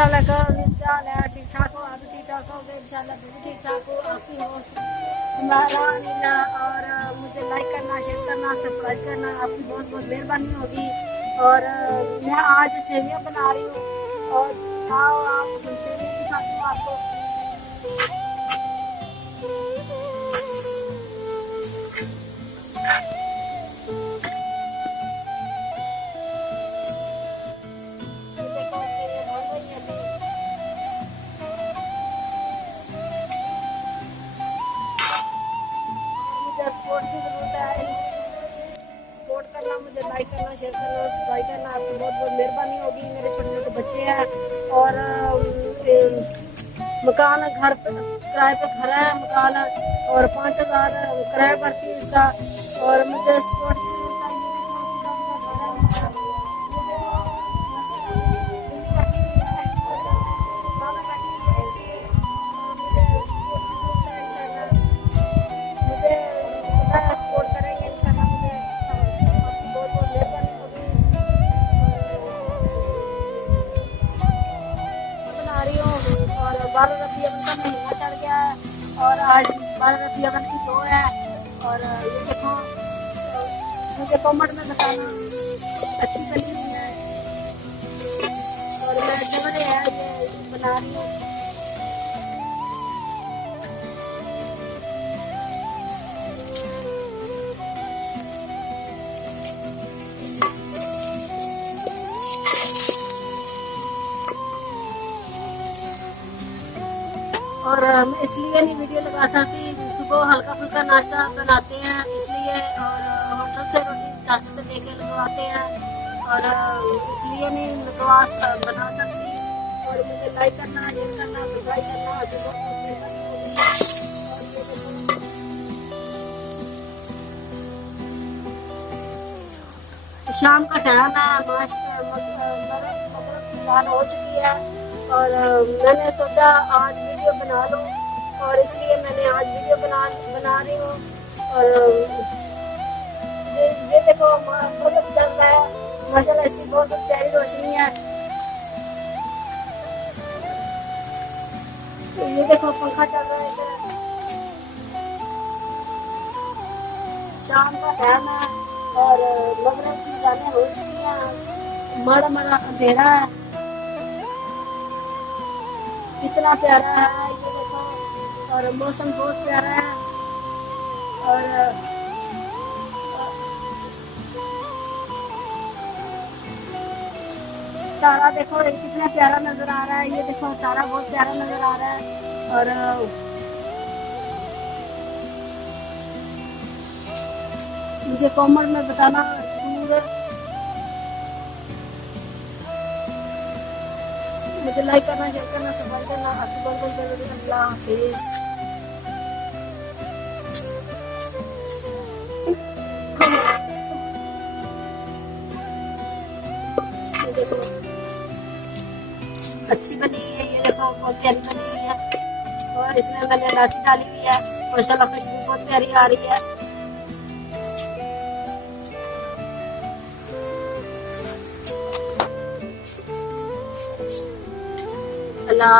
अस्सलामुअलैकुम, क्या हाल है? ठीक ठाक हो? आप भी ठीक ठाक हो? इंशाल्लाह मैं भी ठीक ठाक हूँ। आपकी हो सुमारानीला और मुझे लाइक करना, शेयर करना, सब्सक्राइब करना आपकी बहुत बहुत मेहरबानी होगी। और मैं आज सेवियां बना रही हूँ और आओ आप सेवियां दिखाती हूँ आपको। सपोर्ट की जरूरत है, सपोर्ट करना, मुझे लाइक करना, शेयर करना, सब्सक्राइब करना आपकी बहुत बहुत मेहरबानी होगी। मेरे छोटे छोटे बच्चे हैं और मकान घर किराए पे घर है मकान और 5,000 किराया भरती हूँ इसका। और मुझे सपोर्ट की जरूरत है। सपोर्ट करेंगे इंशाल्लाह। मुझे आपकी बहुत बहुत मेहरबानी होगी। बना रही हूँ और 12 रबी अव्वल का महीना चढ़ गया है और आज 12 रबी अव्वल की 2 है। और ये देखो मुझे कमेंट में बताना अच्छी बनी हुई है और मैं जबरे है ये बना रही हूँ। और इसलिए नहीं वीडियो लगा सकती, सुबह हल्का फुल्का नाश्ता बनाते हैं इसलिए, और होटल से रोटी नाश्ते पे लेके लगवाते हैं और इसलिए नहीं बकवास बना सकती। और मुझे लाइक करना, शेयर करना, सब्सक्राइब करना शाम का टाइम है, मगरिब हो चुकी है और मैंने सोचा आज वीडियो बना लूं और इसलिए मैंने आज वीडियो बना रही हूँ। और ये देखो मगरिब चल रहा है माशाल्लाह, ऐसी बहुत प्यारी रोशनी है। ये देखो पंखा चल रहा है, शाम का टाइम है और मगरिब की अज़ानें हो चुकी हैं, माड़ा माड़ा अंधेरा है। कितना प्यारा है ये देखो और मौसम बहुत प्यारा है। और तारा देखो कितना प्यारा नजर आ रहा है, ये देखो तारा बहुत प्यारा नजर आ रहा है। और मुझे कमेंट में बताना जरूर, मुझे लाइक करना, शेयर करना, सब्सक्राइब करना आपकी बहुत बहुत जरूरी है। अल्लाह हाफिज। देखो अच्छी बनी हुई है, ये देखो बहुत प्यारी बनी हुई है और इसमें मैंने इलायची डाली हुई है, माशाल्लाह खुशबू बहुत प्यारी आ रही है। अल्लाह